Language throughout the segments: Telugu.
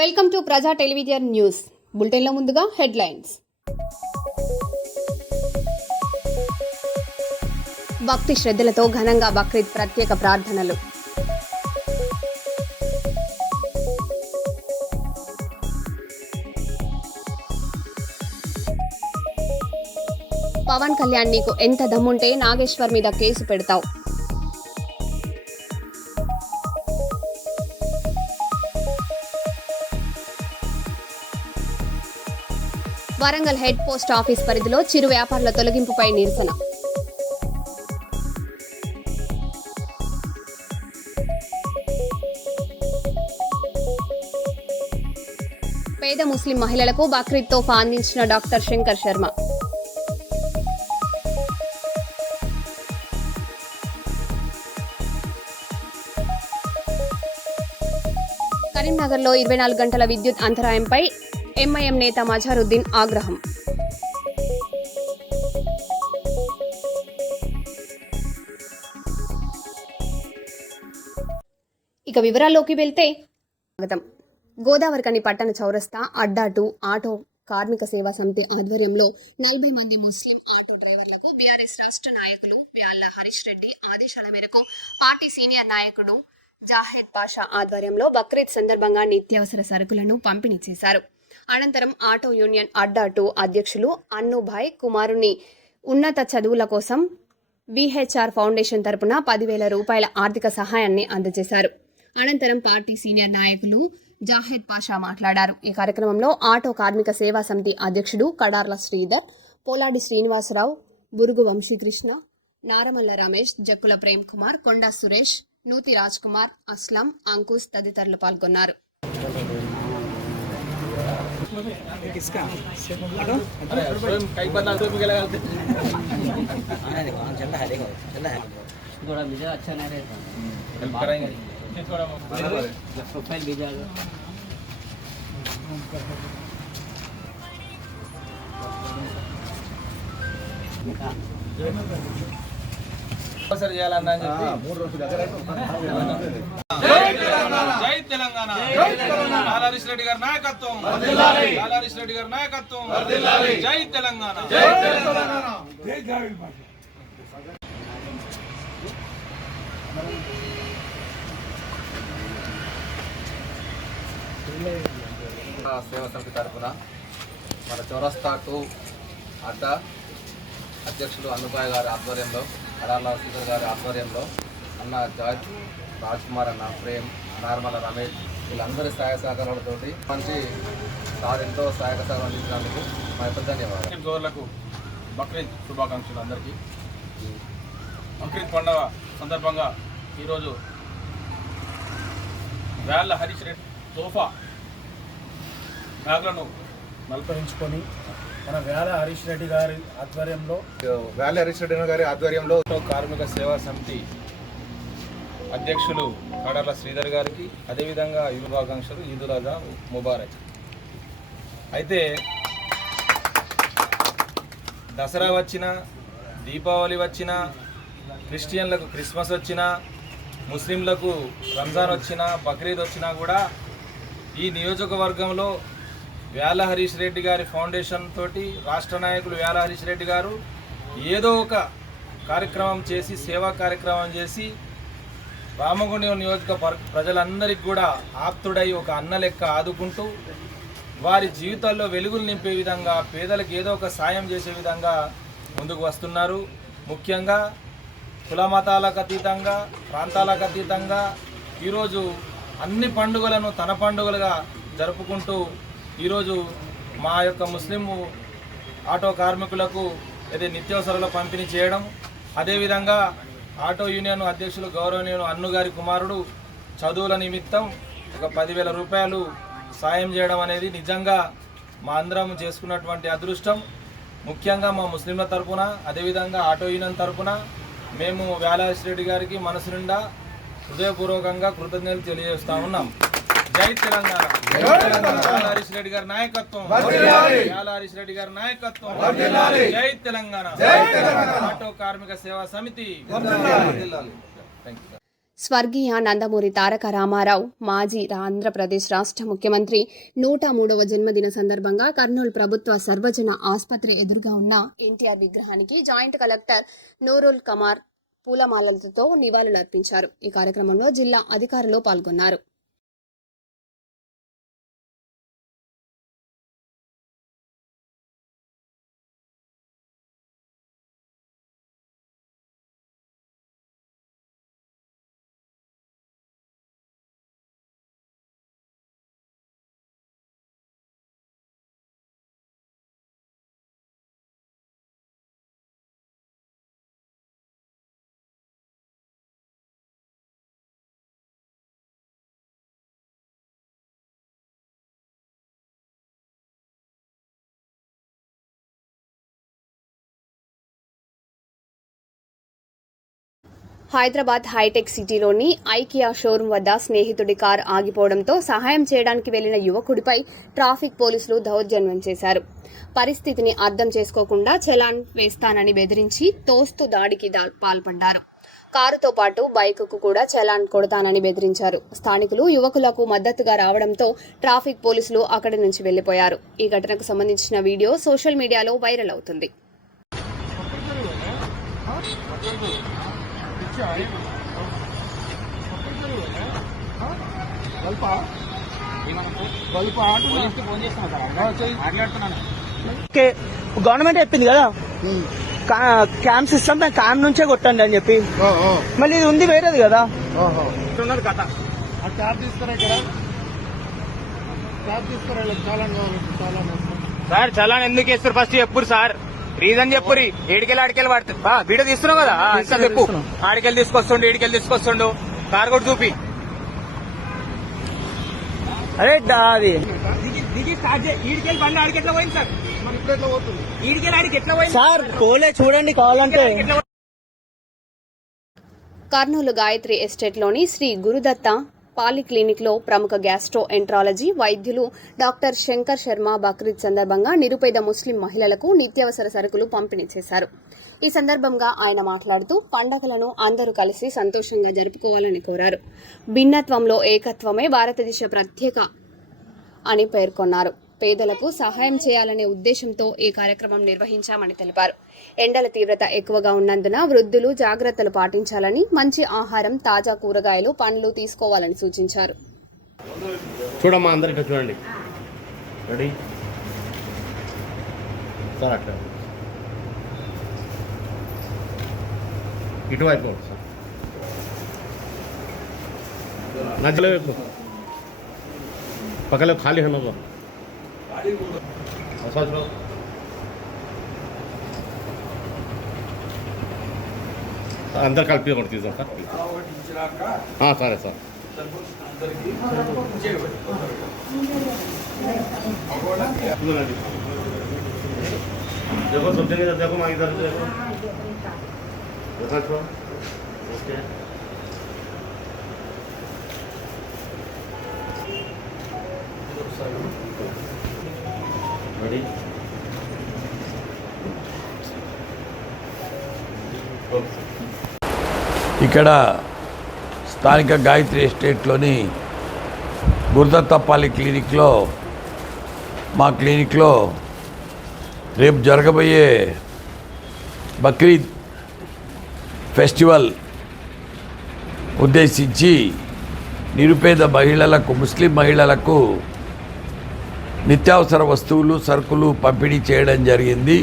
వెల్కమ్ టు ప్రజా టెలివిజన్ న్యూస్ బులెటిన్లో ముందుగా హెడ్లైన్స్. భక్తి శ్రద్ధలతో ఘనంగా బక్రీద్ ప్రత్యేక ప్రార్థనలు. పవన్ కళ్యాణ్ నీకు ఎంత దమ్ముంటే నాగేశ్వర్ మీద కేసు పెడతావు. వరంగల్ హెడ్ పోస్ట్ ఆఫీస్ పరిధిలో చిరు వ్యాపారుల తొలగింపుపై నిరసన. పేద ముస్లిం మహిళలకు బక్రీద్ తోఫా అందించిన డాక్టర్ శంకర్ శర్మ. కరీంనగర్లో 24 గంటల విద్యుత్ అంతరాయంపై ఎంఐఎం నేత మజారుద్దీన్ ఆగ్రహం. ఇక వివరాల్లోకి వెళ్తే స్వాగతం. గోదావరికని పట్టణ చౌరస్తా అడ్డా 2 ఆటో కార్మిక సేవా సమితి ఆధ్వర్యంలో 40 మంది ముస్లిం ఆటో డ్రైవర్లకు బీఆర్ఎస్ రాష్ట్ర నాయకులు వ్యాళ్ల హరీష్ రెడ్డి ఆదేశాల మేరకు పార్టీ సీనియర్ నాయకుడు జాహెద్ పాషా ఆధ్వర్యంలో బక్రీద్ సందర్భంగా నిత్యావసర సరుకులను పంపిణీ చేశారు. అనంతరం ఆటో యూనియన్ అడ్డా 2 అధ్యక్షులు అన్నుభాయ్ కుమారుని ఉన్నత చదువుల కోసం విహెచ్ఆర్ ఫౌండేషన్ తరపున 10,000 రూపాయల ఆర్థిక సహాయాన్ని అందజేశారు. అనంతరం పార్టీ సీనియర్ నాయకులు జాహెద్ పాషా మాట్లాడారు. ఈ కార్యక్రమంలో ఆటో కార్మిక సేవా సమితి అధ్యక్షుడు కడార్ల శ్రీధర్, పోలాడి శ్రీనివాసరావు, బురుగు వంశీకృష్ణ, నారమల్ల రమేష్, జక్కుల ప్రేమ్ కుమార్, కొండా సురేష్, నూతి రాజ్ కుమార్, అస్లం, అంకుష్ తదితరులు పాల్గొన్నారు. थोड़ा वीजा अच्छा नहीं रहता, प्रोफाइल वीजा సరే చేయాలన్నా అని చెప్పి 3 రోజులు దగ్గర జై తెలంగాణ లాలా హరీష్ రెడ్డి గారి నాయకత్వం వర్ధిల్లాలి, లాలా హరీష్ రెడ్డి గారి నాయకత్వం వర్ధిల్లాలి, జై తెలంగాణ జై తెలంగాణ జై జావేద్ పాషా. సేవా సమితి తరఫున మన చౌరస్తా 2 అడ్డా అధ్యక్షులు అన్నుబాయ్ గారి ఆధ్వర్యంలో, కడార్ల శ్రీధర్ గారి ఆధ్వర్యంలో, అన్న జార్జ్, రాజ్ కుమార్, అన్న ప్రేమ్, నార్మల రమేష్, వీళ్ళందరి సహాయ సహకారాలతో మంచి సార్ ఎంతో సహాయ సహకారం అందించినందుకు మా యొక్క ధన్యవాదాలు. గోర్లకు బక్రీద్ శుభాకాంక్షలు అందరికీ. బక్రీద్ పండుగ సందర్భంగా ఈరోజు వ్యాళ్ల హరీష్ రెడ్డి తోఫా బ్యాగ్లను నల్పరించుకొని మన వ్యాళ్ల హరీష్ రెడ్డి గారి ఆధ్వర్యంలో కార్మిక సేవా సమితి అధ్యక్షులు కడార్ల శ్రీధర్ గారికి, అదేవిధంగా శుభాకాంక్షలు, ఈదుల్ అజా ముబారక్. అయితే దసరా వచ్చినా, దీపావళి వచ్చినా, క్రిస్టియన్లకు క్రిస్మస్ వచ్చినా, ముస్లింలకు రంజాన్ వచ్చినా, బక్రీద్ వచ్చినా కూడా ఈ నియోజకవర్గంలో వ్యాళ్ల హరీష్ రెడ్డి గారి ఫౌండేషన్ తోటి రాష్ట్ర నాయకులు వ్యాళ్ల హరీష్ రెడ్డి గారు ఏదో ఒక కార్యక్రమం చేసి, సేవా కార్యక్రమం చేసి రామగుండం నియోజకవర్గ ప్రజలందరికీ కూడా ఆప్తుడై ఒక అన్న లెక్క ఆదుకుంటూ వారి జీవితాల్లో వెలుగులు నింపే విధంగా, పేదలకు ఏదో ఒక సాయం చేసే విధంగా ముందుకు వస్తున్నారు. ముఖ్యంగా కుల మతాలకు అతీతంగా, ప్రాంతాలకు అతీతంగా ఈరోజు అన్ని పండుగలను తన పండుగలుగా జరుపుకుంటూ ఈరోజు మా యొక్క ముస్లిం ఆటో కార్మికులకు నిత్యావసరాల పంపిణీ చేయడం, అదేవిధంగా ఆటో యూనియన్ అధ్యక్షులు గౌరవనీయులు అన్నుగారి కుమారుడు చదువుల నిమిత్తం ఒక 10,000 రూపాయలు సాయం చేయడం అనేది నిజంగా మా అందరం చేసుకున్నటువంటి అదృష్టం. ముఖ్యంగా మా ముస్లింల తరపున, అదేవిధంగా ఆటో యూనియన్ తరపున మేము వ్యాళ్ల హరీష్ రెడ్డి గారికి మనసు నిండా హృదయపూర్వకంగా కృతజ్ఞతలు తెలియజేస్తా ఉన్నాం. జై తెలంగాణ, వ్యాళ్ల హరీష్ రెడ్డి గారి నాయకత్వం, వ్యాళ్ల హరీష్ రెడ్డి గారి నాయకత్వం, జై తెలంగాణ, ఆటో కార్మిక సేవా సమితి. స్వర్గీయ నందమూరి తారక రామారావు మాజీ ఆంధ్రప్రదేశ్ రాష్ట్ర ముఖ్యమంత్రి 103వ జన్మదిన సందర్భంగా కర్నూలు ప్రభుత్వ సర్వజన ఆసుపత్రి ఎదురుగా ఉన్న ఎన్టీఆర్ విగ్రహానికి జాయింట్ కలెక్టర్ నూరుల్ కమార్ పూలమాలలతో నివాళులర్పించారు. ఈ కార్యక్రమంలో జిల్లా అధికారులు పాల్గొన్నారు. హైదరాబాద్ హైటెక్ సిటీలోని ఐకియా షోరూం వద్ద స్నేహితుడి కారు ఆగిపోవడంతో సహాయం చేయడానికి వెళ్లిన యువకుడిపై ట్రాఫిక్ పోలీసులు దౌర్జన్యం చేశారు. పరిస్థితిని అర్థం చేసుకోకుండా చలాన్ వేస్తానని బెదిరించి తోస్తూ దాడికి పాల్పడ్డారు. కారుతో పాటు బైకుకు కూడా చలాన్ కొడతానని బెదిరించారు. స్థానికులు యువకులకు మద్దతుగా రావడంతో ట్రాఫిక్ పోలీసులు అక్కడి నుంచి వెళ్లిపోయారు. ఈ ఘటనకు సంబంధించిన వీడియో సోషల్ మీడియాలో వైరల్ అవుతుంది. గవర్నమెంట్ చెప్పింది కదా క్యామ్ సిస్టమ్ క్యామ్ నుంచే కొట్టండి అని చెప్పి, మళ్ళీ ఇది ఉంది వేరేది కదా కథ. సార్ చలాన్ ఎందుకు వేస్తారు ఫస్ట్ చెప్పురు సార్, రీజన్ చెప్పురి. ఏడికెళ్ళి ఆడికెళ్ళి పడుతుంది వీడియో తీస్తున్నావు కదా ఇంకా చెప్పు. ఆడికెళ్ళి తీసుకొస్తుండు కారు కూడా చూపి. అరే అది ఈడికెళ్ళి బండి ఆడికి ఎట్లా పోయింది సార్, ఈడికెళ్ళి ఆడికి ఎట్లా పోయింది సార్, పోలే చూడండి కావాలంటే. కర్నూలు గాయత్రి ఎస్టేట్లోని శ్రీ గురుదత్త పాలిక్లినిక్లో ప్రముఖ గ్యాస్ట్రో ఎంట్రాలజీ వైద్యులు డాక్టర్ శంకర్ శర్మ బక్రీద్ సందర్భంగా నిరుపేద ముస్లిం మహిళలకు నిత్యావసర సరుకులు పంపిణీ చేశారు. ఈ సందర్భంగా ఆయన మాట్లాడుతూ పండగలను అందరూ కలిసి సంతోషంగా జరుపుకోవాలని కోరారు. భిన్నత్వంలో ఏకత్వమే భారతదేశ ప్రత్యేక అని పేర్కొన్నారు. పేదలకు సహాయం చేయాలనే ఉద్దేశంతో ఈ కార్యక్రమం నిర్వహించామని తెలిపారు. ఎండల తీవ్రత ఎక్కువగా ఉన్నందున వృద్ధులు జాగ్రత్తలు పాటించాలని, మంచి ఆహారం, తాజా కూరగాయలు, పండ్లు తీసుకోవాలని సూచించారు. చూడమ్మా అందరికీ చూడండి. రెడీ సార్, అట్లా ఇటువైపు సార్, నచ్చలే వైపు పక్కలో ఖాళీ హన్నదో అందరు కలిపి ఒకటి తీద్దాం సార్. సరే సార్. देखो सब जगह देखो मैं इधर देखो देखो ओके रेडी ఇక్కడ స్థానిక గాయత్రి ఎస్టేట్లోని గురుదత్తపల్లి క్లినిక్లో మా క్లినిక్లో రేపు జరగబోయే బక్రీద్ ఫెస్టివల్ ఉద్దేశించి నిరుపేద మహిళలకు, ముస్లిం మహిళలకు నిత్యావసర వస్తువులు, సరుకులు పంపిణీ చేయడం జరిగింది.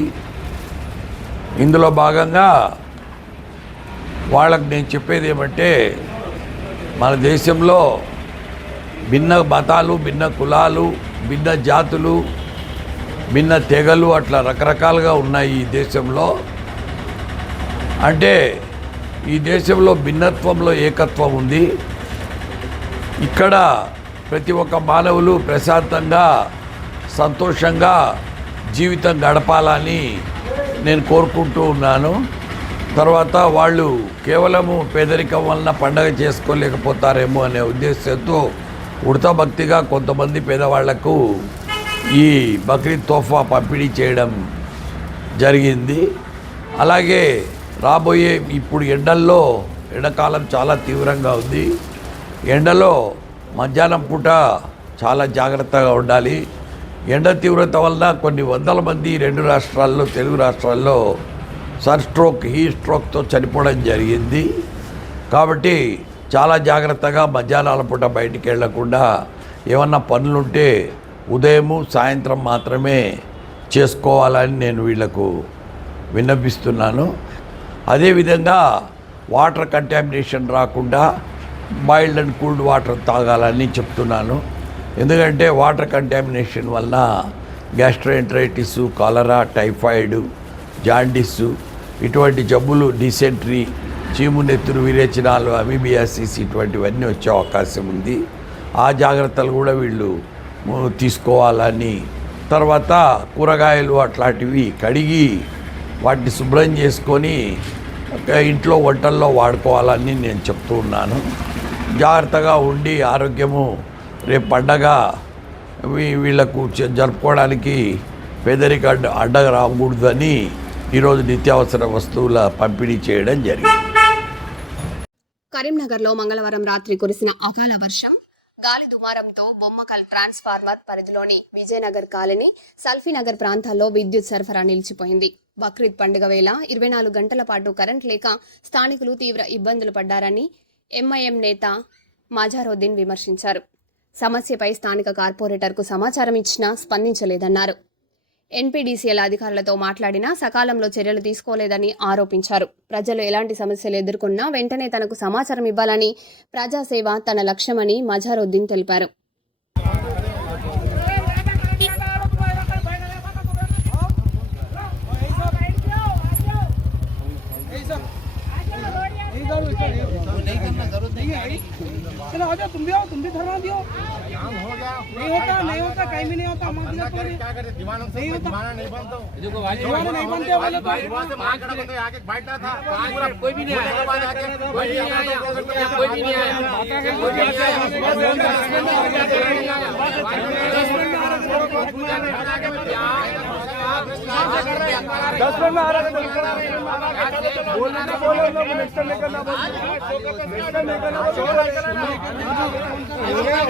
ఇందులో భాగంగా వాళ్ళకు నేను చెప్పేది ఏమంటే, మన దేశంలో భిన్న మతాలు, భిన్న కులాలు, భిన్న జాతులు, భిన్న తెగలు అట్లా రకరకాలుగా ఉన్నాయి ఈ దేశంలో. అంటే ఈ దేశంలో భిన్నత్వంలో ఏకత్వం ఉంది. ఇక్కడ ప్రతి ఒక్క మానవులు ప్రశాంతంగా, సంతోషంగా జీవితం గడపాలని నేను కోరుకుంటూ ఉన్నాను. తర్వాత వాళ్ళు కేవలము పేదరికం వలన పండగ చేసుకోలేకపోతారేమో అనే ఉద్దేశంతో ఉడతా భక్తిగా కొంతమంది పేదవాళ్లకు ఈ బక్రీద్ తోఫా పంపిణీ చేయడం జరిగింది. అలాగే రాబోయే ఇప్పుడు ఎండాకాలం చాలా తీవ్రంగా ఉంది. ఎండలో మధ్యాహ్నం పూట చాలా జాగ్రత్తగా ఉండాలి. ఎండ తీవ్రత వల్ల కొన్ని వందల మంది 2 రాష్ట్రాల్లో, తెలుగు రాష్ట్రాల్లో హీట్ స్ట్రోక్తో చనిపోవడం జరిగింది. కాబట్టి చాలా జాగ్రత్తగా మధ్యాహ్నాల పూట బయటికి వెళ్లకుండా ఏమన్నా పనులుంటే ఉదయము సాయంత్రం మాత్రమే చేసుకోవాలని నేను వీళ్లకు విన్నపిస్తున్నాను. అదేవిధంగా వాటర్ కంటామినేషన్ రాకుండా బాయిల్డ్ అండ్ కూల్డ్ వాటర్ తాగాలని చెప్తున్నాను. ఎందుకంటే వాటర్ కంటామినేషన్ వల్ల గ్యాస్ట్రోఎంటరైటిస్, కాలరా, టైఫాయిడ్, జాండిస్ ఇటువంటి జబ్బులు, డిసెంట్రీ, చీము నెత్తురు విరేచనాలు, అమీబియాసిస్ ఇటువంటివన్నీ వచ్చే అవకాశం ఉంది. ఆ జాగ్రత్తలు కూడా వీళ్ళు తీసుకోవాలని, తర్వాత కూరగాయలు అట్లాంటివి కడిగి వాటిని శుభ్రం చేసుకొని ఇంట్లో వంటల్లో వాడుకోవాలని నేను చెప్తూ ఉన్నాను. జాగ్రత్తగా ఉండి ఆరోగ్యము రేపు పండగ వీళ్లకు జరుపుకోవడానికి పేదరిక అడ్డగా రాకూడదని ఈరోజు నిత్యావసర వస్తువుల పంపిణీ చేయడం జరిగింది. కరీంనగర్లో మంగళవారం రాత్రి కురిసిన అకాల వర్షం, గాలి దుమారంతో బొమ్మకల్ ట్రాన్స్ఫార్మర్ పరిధిలోని విజయనగర్ కాలనీ, సల్ఫీనగర్ ప్రాంతాల్లో విద్యుత్ సరఫరా నిలిచిపోయింది. బక్రీద్ పండుగ వేళ 24 గంటల పాటు కరెంట్ లేక స్థానికులు తీవ్ర ఇబ్బందులు పడ్డారని ఎంఐఎం నేత మజారుద్దీన్ విమర్శించారు. సమస్యపై స్థానిక కార్పొరేటర్కు సమాచారం ఇచ్చినా స్పందించలేదన్నారు. ఎన్పీడీసీఎల్ అధికారులతో మాట్లాడినా సకాలంలో చర్యలు తీసుకోలేదని ఆరోపించారు. ప్రజలు ఎలాంటి సమస్యలు ఎదుర్కొన్నా వెంటనే తనకు సమాచారం ఇవ్వాలని, ప్రజాసేవ తన లక్ష్యమని మజారుద్దీన్ తెలిపారు. चलो आ जाओ, तुम भी आओ, तुम भी धरना दियो। नहीं होता कहीं भी नहीं होता। क्या करे दीवाना नहीं होता, नहीं बनता, दीवाना नहीं बनते वाले तो आके बैठना था। कोई भी नहीं आया, कोई भी नहीं आया, कोई भी नहीं आया, कोई भी नहीं आया। 10 मिनट में आ रहा है, बोलना ना बोलो, नेक्स्ट टाइम नहीं करना, नेक्स्ट टाइम नहीं करना। हो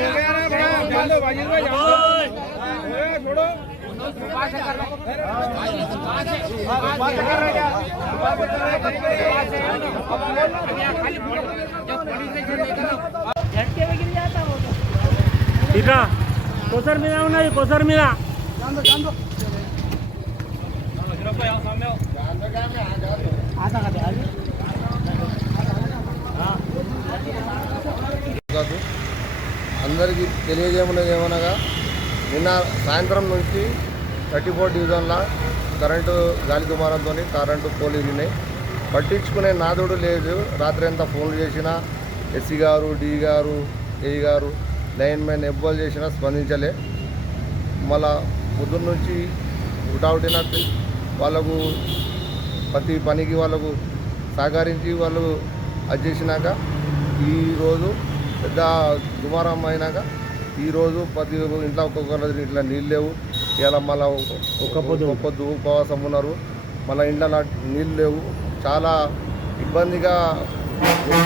गया रे भाई, छोड़ो। इधर कोसर मिला ना, ये कोसर मिला जान दो అందరికీ తెలియజేయమనేది ఏమనగా, నిన్న సాయంత్రం నుంచి 34 డివిజన్ల కరెంటు గాలి దుమారంతో కరెంటు పోలీలు ఉన్నాయి. పట్టించుకునే నాదుడు లేదు. రాత్రి అంతా ఫోన్లు చేసినా ఎస్సీ గారు, డి గారు, ఏఈ గారు, లైన్మెన్ ఎవ్వరు చేసినా స్పందించలే. మళ్ళా పొద్దున్న నుంచి హుటాహుటిన వాళ్ళకు ప్రతి పనికి వాళ్ళకు సహకరించి వాళ్ళు అది చేసినాక ఈరోజు పెద్ద దుమారం అయినాక ఈరోజు ప్రతి ఇంట్లో ఒక్కొక్కరు ఇట్లా నీళ్ళు లేవు. ఇలా మళ్ళీ ఒక్క పొద్దు ఉపవాసం ఉన్నారు. మళ్ళీ ఇంట్లో నీళ్ళు లేవు. చాలా ఇబ్బందిగా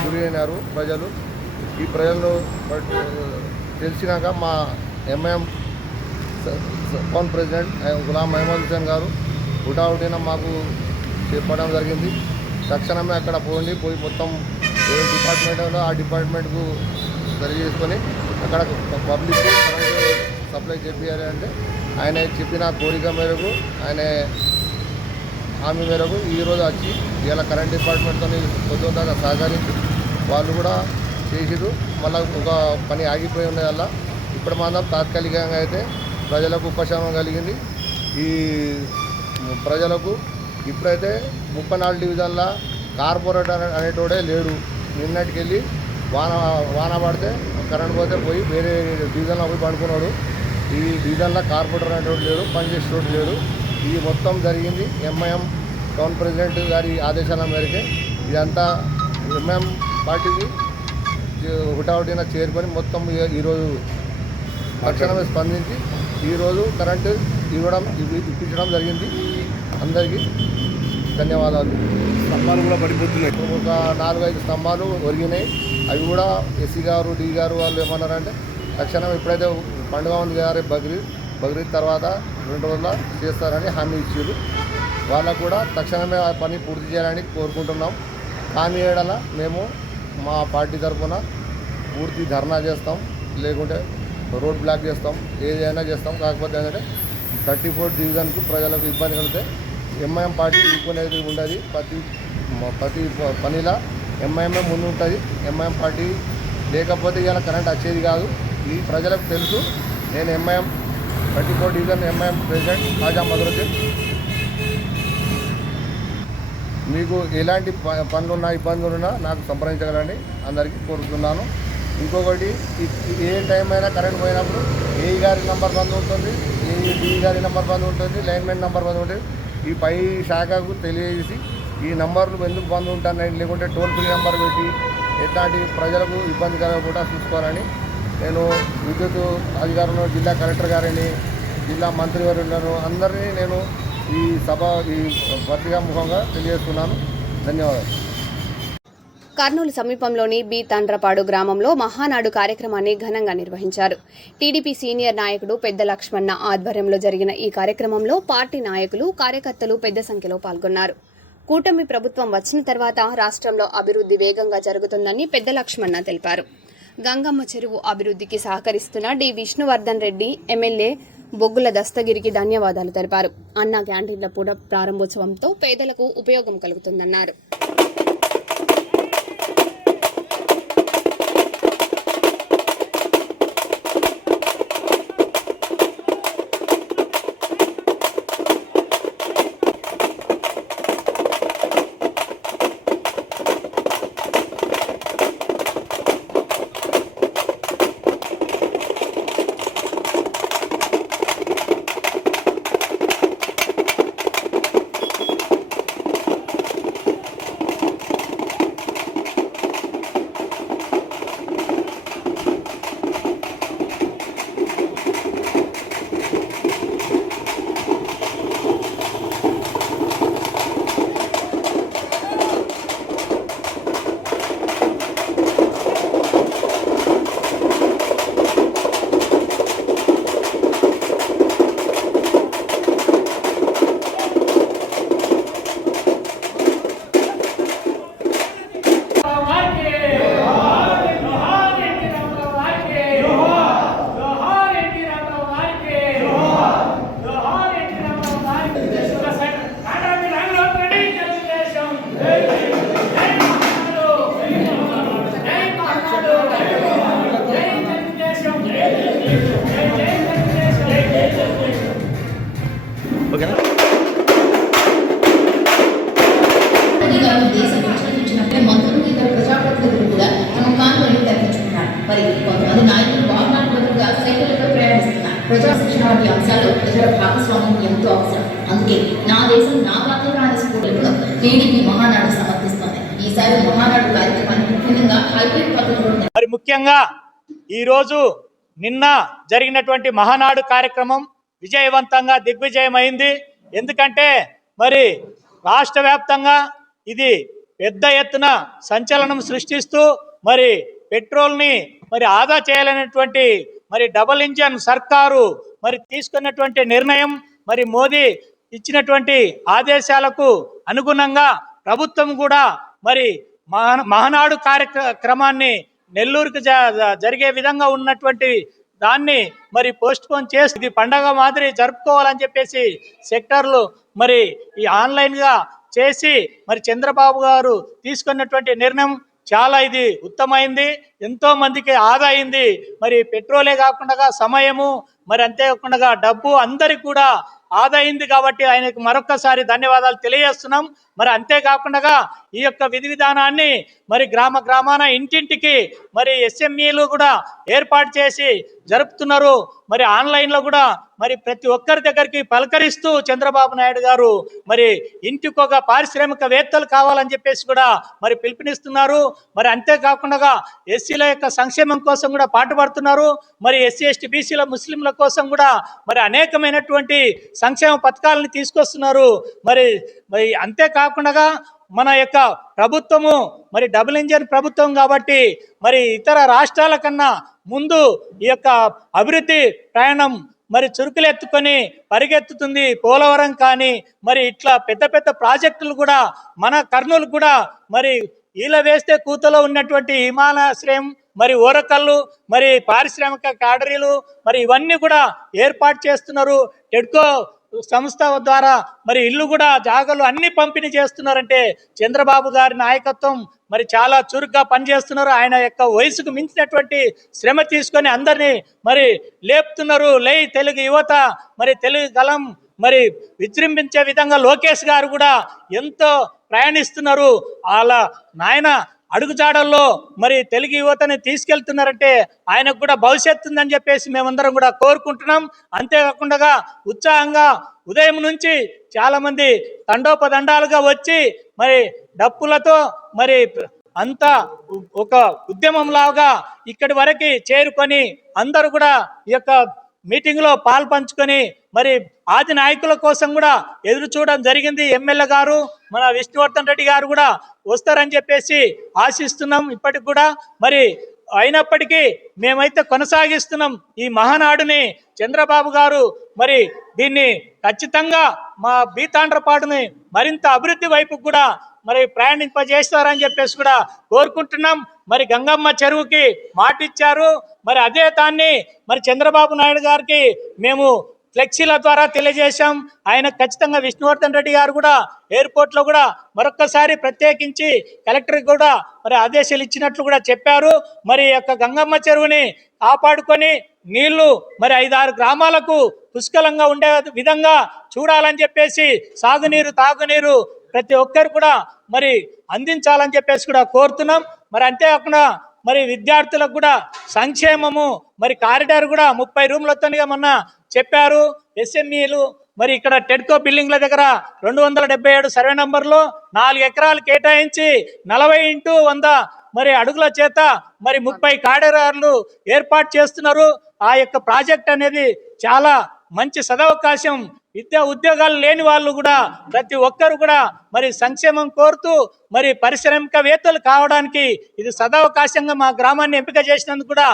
గురి అయినారు ప్రజలు. ఈ ప్రజలను తెలిసినాక మా ఎంఐఎం టౌన్ ప్రెసిడెంట్ గులాం మహమూద్ హుసేన్ గారు హుటాహుటిన మాకు చెప్పడం జరిగింది. తక్షణమే అక్కడ పోయి మొత్తం ఏ డిపార్ట్మెంట్ ఉందో ఆ డిపార్ట్మెంట్కు సరి చేసుకొని అక్కడ పబ్లిక్ కరెంట్ సప్లై చేయాలి. అంటే ఆయన చెప్పిన కోరిక మేరకు, ఆయన హామీ మేరకు ఈరోజు వచ్చి ఇలా కరెంట్ డిపార్ట్మెంట్తో పొద్దున్న దాకా సహకరించి వాళ్ళు కూడా చేసిరు. మళ్ళీ ఒక పని ఆగిపోయి ఉండే వల్ల ఇప్పుడు మాత్రం తాత్కాలికంగా అయితే ప్రజలకు ఉపశమనం కలిగింది. ఈ ప్రజలకు ఇప్పుడైతే 34 డివిజన్ల కార్పొరేటర్ అనేటోడే లేడు. నిన్నటికి వెళ్ళి వాన పడితే కరెంట్ పోతే పోయి వేరే డివిజన్లో పోయి పడుకున్నాడు. ఈ డివిజన్లో కార్పొరేటర్ అనేటోడు లేడు, పనిచేసేటోడు లేడు. ఇది మొత్తం జరిగింది ఎంఐఎం టౌన్ ప్రెసిడెంట్ గారి ఆదేశాల మేరకే. ఇదంతా ఎంఐఎం పార్టీకి హుటాహుటిన చేరుకొని మొత్తం ఈరోజు తక్షణమే స్పందించి ఈరోజు కరెంటు ఇప్పించడం జరిగింది. అందరికీ ధన్యవాదాలు. స్తంభాలు కూడా పడిపోతున్నాయి. ఒక 4-5 స్తంభాలు ఒరిగినాయి. అవి కూడా ఎస్సీ గారు డి గారు వాళ్ళు ఏమన్నారంటే తక్షణం ఎప్పుడైతే పండుగ ఉంది కదా బక్రీద్ తర్వాత 2 రోజుల చేస్తారని హామీ ఇచ్చారు. వాళ్ళకు కూడా తక్షణమే ఆ పని పూర్తి చేయాలని కోరుకుంటున్నాం. కానీ ఏడల మేము మా పార్టీ తరఫున పూర్తి ధర్నా చేస్తాం, లేకుంటే రోడ్ బ్లాక్ చేస్తాం, ఏదైనా చేస్తాం. కాకపోతే ఏంటంటే 34 డివిజన్కు ప్రజలకు ఇబ్బంది కలిగితే ఎంఐఎం పార్టీ ఇప్పుకునేది ఉండదు. ప్రతి పనిలా ఎంఐఎంఏ ముందు ఉంటుంది. ఎంఐఎం పార్టీ లేకపోతే ఇలా కరెంట్ వచ్చేది కాదు. ఈ ప్రజలకు తెలుసు. నేను MIM 34 division MIM president Khaja Madaruddin. మీకు ఎలాంటి పనులున్నా ఇబ్బందులున్నా నాకు సంప్రదించగలని అందరికీ కోరుతున్నాను. ఇంకొకటి, ఏ టైం అయినా కరెంట్ పోయినప్పుడు ఏఈ గారి నెంబర్ బంద్ ఉంటుంది, ఏఈ గారి నెంబర్ బంద్ ఉంటుంది, లైన్మెన్ నెంబర్ బంద్ ఉంటుంది. ఈ పై శాఖకు తెలియజేసి ఈ నంబర్లు ఎందుకు బంద్ ఉంటున్నాయి, లేకుంటే టోల్ ఫ్రీ నెంబర్ పెట్టి ఎట్లాంటి ప్రజలకు ఇబ్బంది కలగకుండా చూసుకోవాలని నేను విద్యుత్ అధికారులను, జిల్లా కలెక్టర్ గారిని, జిల్లా మంత్రివర్యులను అందరినీ నేను ఈ పత్రికా ముఖంగా తెలియజేస్తున్నాను. ధన్యవాదాలు. కర్నూలు సమీపంలోని బి తండ్రపాడు గ్రామంలో మహానాడు కార్యక్రమాన్ని ఘనంగా నిర్వహించారు. టీడీపీ సీనియర్ నాయకుడు పెద్ద లక్ష్మణ ఆధ్వర్యంలో జరిగిన ఈ కార్యక్రమంలో పార్టీ నాయకులు, కార్యకర్తలు పెద్ద సంఖ్యలో పాల్గొన్నారు. కూటమి ప్రభుత్వం వచ్చిన తర్వాత రాష్ట్రంలో అభివృద్ధి వేగంగా జరుగుతుందని పెద్ద లక్ష్మణ తెలిపారు. గంగమ్మ చెరువు అభివృద్ధికి సహకరిస్తున్న డి విష్ణువర్ధన్ రెడ్డి, ఎమ్మెల్యే బొగ్గుల దస్తగిరికి ధన్యవాదాలు తెలిపారు. అన్న క్యాంటీన్ల ప్రారంభోత్సవంతో పేదలకు ఉపయోగం కలుగుతుందన్నారు. ప్రజా శిక్షణ వంటి అంశాల్లో ప్రజల భాగస్వామ్యం ఎంతో అవసరం. అందుకే నా దేశం నా బాధ్యత అనే స్ఫూర్తితో టీడీపీ మహానాడు సమర్పిస్తోంది. ఈసారి మహానాడు కార్యక్రమాన్ని ముఖ్యంగా హైబ్రిడ్ పద్ధతిలో మరి ముఖ్యంగా ఈరోజు నిన్న జరిగినటువంటి మహానాడు కార్యక్రమం విజయవంతంగా దిగ్విజయమైంది. ఎందుకంటే మరి రాష్ట్ర వ్యాప్తంగా ఇది పెద్ద ఎత్తున సంచలనం సృష్టిస్తూ మరి పెట్రోల్ని మరి ఆదా చేయాలనేటువంటి మరి డబుల్ ఇంజన్ సర్కారు మరి తీసుకున్నటువంటి నిర్ణయం, మరి మోదీ ఇచ్చినటువంటి ఆదేశాలకు అనుగుణంగా ప్రభుత్వం కూడా మరి మహానాడు కార్యక్రమాన్ని నెల్లూరుకు జరిగే విధంగా ఉన్నటువంటి దాన్ని మరి పోస్ట్ పోన్ చేసి ఇది పండగ మాదిరి జరుపుకోవాలని చెప్పేసి సెక్టర్లు మరి ఈ ఆన్లైన్గా చేసి మరి చంద్రబాబు గారు తీసుకున్నటువంటి నిర్ణయం చాలా ఇది ఉత్తమైంది. ఎంతో మందికి ఆదా అయింది. మరి పెట్రోలే కాకుండా సమయము, మరి అంతేకాకుండా డబ్బు అందరికి కూడా ఆదా అయింది. కాబట్టి ఆయనకు మరొకసారి ధన్యవాదాలు తెలియజేస్తున్నాం. మరి అంతేకాకుండా ఈ యొక్క విధి విధానాన్ని మరి గ్రామాన ఇంటింటికి మరి ఎస్ఎంఈలు కూడా ఏర్పాటు చేసి జరుపుతున్నారు. మరి ఆన్లైన్లో కూడా మరి ప్రతి ఒక్కరి దగ్గరికి పలకరిస్తూ చంద్రబాబు నాయుడు గారు మరి ఇంటికొక పారిశ్రామికవేత్తలు కావాలని చెప్పేసి కూడా మరి పిలుపునిస్తున్నారు. మరి అంతేకాకుండా ఎస్సీల యొక్క సంక్షేమం కోసం కూడా పాటుపడుతున్నారు. మరి ఎస్సీ ఎస్టీ బీసీల ముస్లింల కోసం కూడా మరి అనేకమైనటువంటి సంక్షేమ పథకాలను తీసుకొస్తున్నారు. మరి అంతేకాకుండా మన యొక్క ప్రభుత్వము మరి డబుల్ ఇంజిన్ ప్రభుత్వం కాబట్టి మరి ఇతర రాష్ట్రాల కన్నా ముందు ఈ యొక్క అభివృద్ధి ప్రయాణం మరి చురుకులెత్తుకొని పరిగెత్తుతుంది. పోలవరం కానీ మరి ఇట్లా పెద్ద పెద్ద ప్రాజెక్టులు కూడా మన కర్నూలు కూడా మరి ఈల వేస్తే కూతలో ఉన్నటువంటి విమానాశ్రయం మరి ఓరకల్లు మరి పారిశ్రామిక క్యాడరీలు మరి ఇవన్నీ కూడా ఏర్పాటు చేస్తున్నారు. టెడ్కో సంస్థ ద్వారా మరి ఇల్లు కూడా జాగాలు అన్ని పంపిణీ చేస్తున్నారంటే చంద్రబాబు గారి నాయకత్వం మరి చాలా చురుగ్గా పనిచేస్తున్నారు. ఆయన యొక్క వయసుకు మించినటువంటి శ్రమ తీసుకొని అందరినీ మరి లేపుతున్నారు. లే తెలుగు యువత మరి తెలుగు గలం మరి విజృంభించే విధంగా లోకేష్ గారు కూడా ఎంతో ప్రయాణిస్తున్నారు. అలా నాయన అడుగుజాడల్లో మరి తెలుగు యువతని తీసుకెళ్తున్నారంటే ఆయనకు కూడా భవిష్యత్తు ఉందని చెప్పేసి మేమందరం కూడా కోరుకుంటున్నాం. అంతేకాకుండా ఉత్సాహంగా ఉదయం నుంచి చాలామంది తండోపదండాలుగా వచ్చి మరి డప్పులతో మరి అంతా ఒక ఉద్యమంలాగా ఇక్కడి వరకు చేరుకొని అందరూ కూడా ఈ యొక్క మీటింగ్లో పాల్పంచుకొని మరి ఆది నాయకుల కోసం కూడా ఎదురు చూడడం జరిగింది. ఎమ్మెల్యే గారు మన విష్ణువర్ధన్ రెడ్డి గారు కూడా వస్తారని చెప్పేసి ఆశిస్తున్నాం. ఇప్పటికి కూడా మరి అయినప్పటికీ మేమైతే కొనసాగిస్తున్నాం ఈ మహానాడుని. చంద్రబాబు గారు మరి దీన్ని ఖచ్చితంగా మా బీతాండ్రపాడుని మరింత అభివృద్ధి వైపు కూడా మరి ప్రయాణింపజేస్తారని చెప్పేసి కూడా కోరుకుంటున్నాం. మరి గంగమ్మ చెరువుకి మాటిచ్చారు. మరి అదే దాన్ని మరి చంద్రబాబు నాయుడు గారికి మేము ఫ్లెక్సీల ద్వారా తెలియజేశాం. ఆయన ఖచ్చితంగా విష్ణువర్ధన్ రెడ్డి గారు కూడా ఎయిర్పోర్ట్లో కూడా మరొక్కసారి ప్రత్యేకించి కలెక్టర్కి కూడా మరి ఆదేశాలు ఇచ్చినట్లు కూడా చెప్పారు. మరి యొక్క గంగమ్మ చెరువుని కాపాడుకొని నీళ్లు మరి 5-6 గ్రామాలకు పుష్కలంగా ఉండే విధంగా చూడాలని చెప్పేసి సాగునీరు తాగునీరు ప్రతి ఒక్కరు కూడా మరి అందించాలని చెప్పేసి కూడా కోరుతున్నాం. మరి అంతేకాకుండా మరి విద్యార్థులకు కూడా సంక్షేమము మరి కారిడార్ కూడా 30 రూమ్లతోనిగా మొన్న చెప్పారు. ఎస్ఎంఈలు మరి ఇక్కడ టెడ్కో బిల్డింగ్ల దగ్గర 277 సర్వే నంబర్లో 4 ఎకరాలు కేటాయించి 40x100 మరి అడుగుల చేత మరి 30 కారిడార్లు ఏర్పాటు చేస్తున్నారు. ఆ యొక్క ప్రాజెక్ట్ అనేది చాలా మంచి సదవకాశం. విద్యా ఉద్యోగాలు లేని వాళ్ళు కూడా ప్రతి ఒక్కరు కూడా మరి సంక్షేమం కోరుతూ మరి పారిశ్రామికవేత్తలు కావడానికి ఇది సదవకాశంగా మా గ్రామాన్ని ఎంపిక చేసినందుకు కూడా.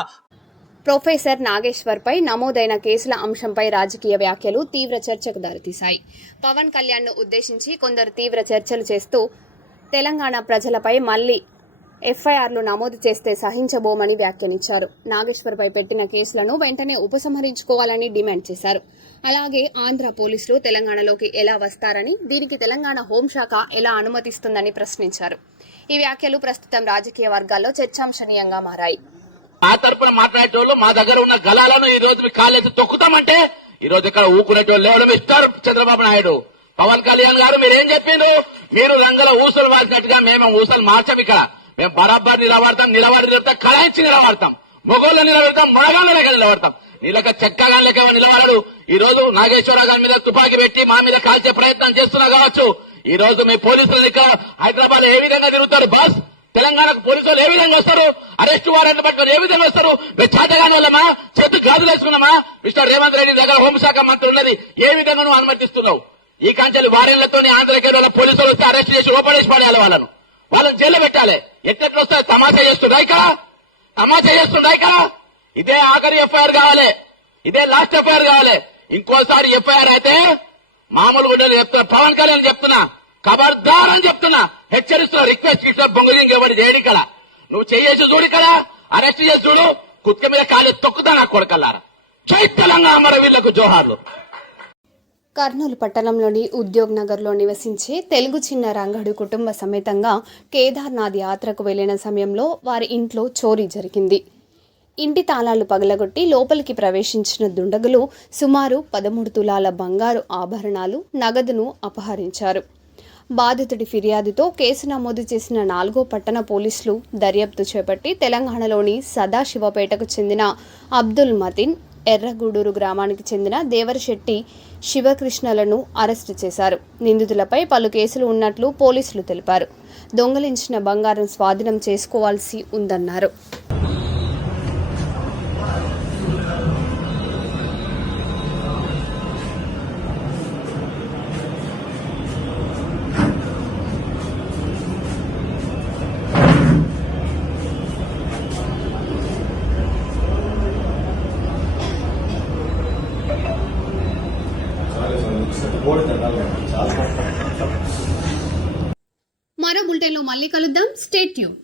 ప్రొఫెసర్ నాగేశ్వర్పై నమోదైన కేసుల అంశంపై రాజకీయ వ్యాఖ్యలు తీవ్ర చర్చకు దారితీశాయి. పవన్ కళ్యాణ్ను ఉద్దేశించి కొందరు తీవ్ర చర్చలు చేస్తూ తెలంగాణ ప్రజలపై మళ్లీ ఎఫ్ఐఆర్లు నమోదు చేస్తే సహించబోమని వ్యాఖ్యానించారు. నాగేశ్వర్పై పెట్టిన కేసులను వెంటనే ఉపసంహరించుకోవాలని డిమాండ్ చేశారు. అలాగే ఆంధ్ర పోలీసులు తెలంగాణలోకి ఎలా వస్తారని, దీనికి తెలంగాణ హోంశాఖ ఎలా అనుమతిస్తుందని ప్రశ్నించారు. ఈ వ్యాఖ్యలు ప్రస్తుతం రాజకీయ వర్గాల్లో చర్చాంశనీయంగా మారాయి. ఆ తరపున మాట్లాడేటోళ్ళు మా దగ్గర ఉన్న గలాలను ఈ రోజు కాలేజీ తొక్కుతామంటే ఈ రోజు ఇక్కడ ఊకునేటోళ్ళు ఎవరు మిస్టర్ చంద్రబాబు నాయుడు, పవన్ కళ్యాణ్ గారు మీరేం చెప్పిండ్రు? మీరు రంగుల ఊసలు వాసినట్టుగా మేము ఊసలు మార్చాం. ఇక్కడ మేము బరాబర్ నిలబడతాం, కళాయించి నిలబడతాం, మొగోళ్ళు నిలబడతాం, మొనగాళ్ళ నిలబడతాం. నీళ్ళక చక్కగా లేక నిలబడడు. ఈ రోజు నాగేశ్వరరావు గారి మీద తుపాకీ పెట్టి మా మీద కాల్చే ప్రయత్నం చేస్తున్నా కావచ్చు. ఈ రోజు మీ పోలీసులు ఇక్కడ హైదరాబాద్ ఏ విధంగా తిరుగుతారు? బస్ తెలంగాణకు పోలీసులు ఏ విధంగా వస్తారు? అరెస్టు వారెంట్ పట్టుకొని ఏ విధంగా వస్తారు? మేము చేతగాని వాళ్ళమా? చేతులు గాజులు వేసుకున్నామా? మిస్టర్ రేవంత్ రెడ్డి దగ్గర హోంశాఖ మంత్రి ఉన్నది, ఏ విధంగా నువ్వు అనుమతిస్తున్నావు? ఈ కాంచెలు వారెళ్లతో ఆంధ్రకేరళ పోలీసులు వస్తే అరెస్ట్ చేసి లోపడేసి పడేయాలి, వాళ్ళని జైల్లో పెట్టాలి. ఎట్లెట్లు వస్తాయి? తమాషా చేస్తుండయి కదా. ఇదే ఆఖరి ఎఫ్ఐఆర్ కావాలి, ఇదే లాస్ట్ ఎఫ్ఐఆర్ కావాలి. ఇంకోసారి ఎఫ్ఐఆర్ అయితే మామూలు గుడ్డలు చెప్తున్నా, పవన్ కళ్యాణ్ చెప్తున్నా, ఖబర్దార్ అని చెప్తున్నా, హెచ్చరిస్తున్నా. రిక్వెస్ట్ ఇట్లా పొంగుదింగ్ ఎవరు చేయడు కదా. నువ్వు చేసి చూడు కదా, అరెస్ట్ చేసి చూడు, కుక్క మీద కాలు తొక్కుతా నా కొడకల్లారా. జై తెలంగాణ అమరవీరులకు జోహార్లు. కర్నూలు పట్టణంలోని ఉద్యోగ్ నగర్లో నివసించే తెలుగు చిన్న రంగడు కుటుంబ సమేతంగా కేదార్నాథ్ యాత్రకు వెళ్లిన సమయంలో వారి ఇంట్లో చోరీ జరిగింది. ఇంటి తాళాలు పగలగొట్టి లోపలికి ప్రవేశించిన దుండగులు సుమారు 13 తులాల బంగారు ఆభరణాలు, నగదును అపహరించారు. బాధితుడి ఫిర్యాదుతో కేసు నమోదు చేసిన 4వ పట్టణ పోలీసులు దర్యాప్తు చేపట్టి తెలంగాణలోని సదాశివపేటకు చెందిన అబ్దుల్ మతిన్, ఎర్రగూడూరు గ్రామానికి చెందిన దేవరశెట్టి శివకృష్ణలను అరెస్టు చేశారు. నిందితులపై పలు కేసులు ఉన్నట్లు పోలీసులు తెలిపారు. దొంగలించిన బంగారం స్వాధీనం చేసుకోవాల్సి ఉందన్నారు. మరో బులెటిన్లో మళ్ళీ కలుద్దాం. Stay tune.